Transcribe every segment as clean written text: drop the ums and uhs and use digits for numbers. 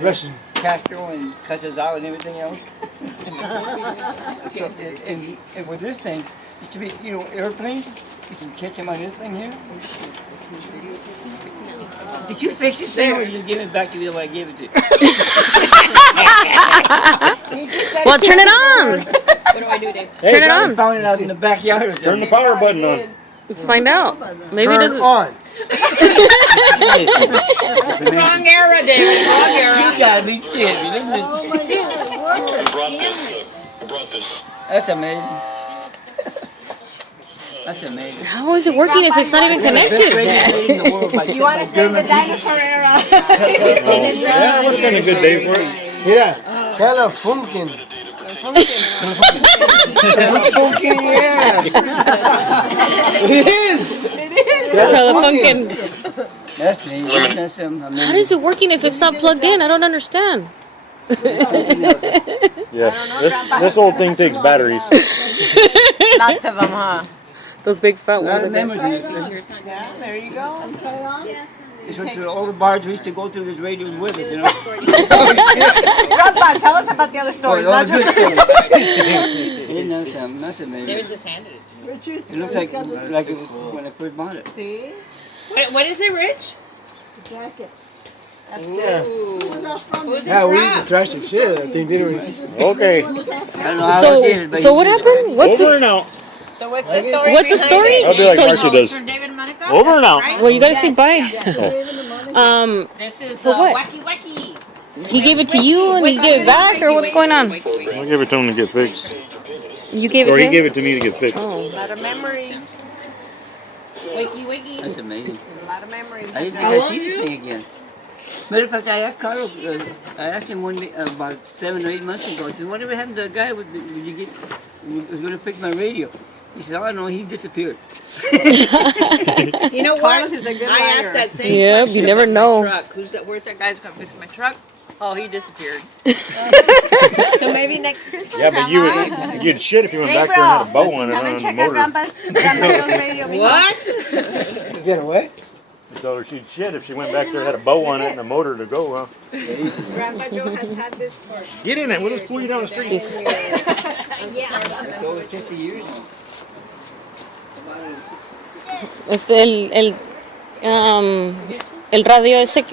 Russian. Castro and Cazazao and everything else. So, and with this thing, it should be, airplanes. You can catch them on this thing here. Did you fix this thing or you just give it back to me the way I gave it to you? Well, turn it on. What do I do, Dave? Turn it on. I found it out in the backyard. Turn the power button on. Let's find out. Maybe it Turn doesn't. on. Wrong era, David. Wrong era. You gotta be kidding me. I brought this. That's amazing. That's amazing. How is it working if it's not even connected? You want to stay in the dinosaur era? Yeah, it would have been a good day for it. Yeah. Telefunken. Telefunken, yeah. It is. Telefunken. That's me. That's amazing. How is it working if it's not plugged in? I don't understand. Yeah, this old thing takes batteries. Lots of them, huh? Those big fat Lot ones. of memories. Yeah, there you go. This was all the bars we used to go through this radio with us, Grandpa, tell us about the other story. Not just that's amazing. David just handed it to me. It looks like when I first bought it. See? What is it, Rich? Yeah. Ooh. Who's it Yeah, we from? used to thrash the shit out of that thing, didn't we? Okay. I don't know how I did it, but So what happened? What's Over this? and out. So what's the story? What's the behind story? it? I'll do like So- Marcia does. From David and Monica? Over and out. Right? Well, you gotta say bye. This is So what? Wacky Wacky. He gave it to you and he gave it back, or what's going on? I gave it to him to get fixed. You gave it Or to he him? gave it to me to get fixed. A Oh. lot of memories. Wakey Wakey. that's amazing. A lot of memories. I didn't think I'd see this thing again. Matter of fact, I asked Carlos, I asked him one day, about 7 or 8 months ago, I said, whatever happened to the guy was going to fix my radio? He said, oh no, he disappeared. You know what? Carlos is a good I liar. asked that same Yeah, question you never about my know. Truck. Where's that guy's gonna fix my truck? Oh, he disappeared. So maybe next Christmas. Yeah, but you'd shit if you went back there and had a bow on it Come on and the check out motor. Grandpa's radio. What? Get away? I told her she'd shit if she went back there and had a bow on it and a motor to go, huh? Grandpa Joe has had this for Get in it, we'll just pull you down the street. It's over 50 years now. El radio ese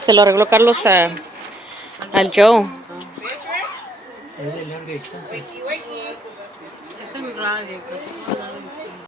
se lo arregló Carlos al Joe. Wakey Wakey. Es un radio.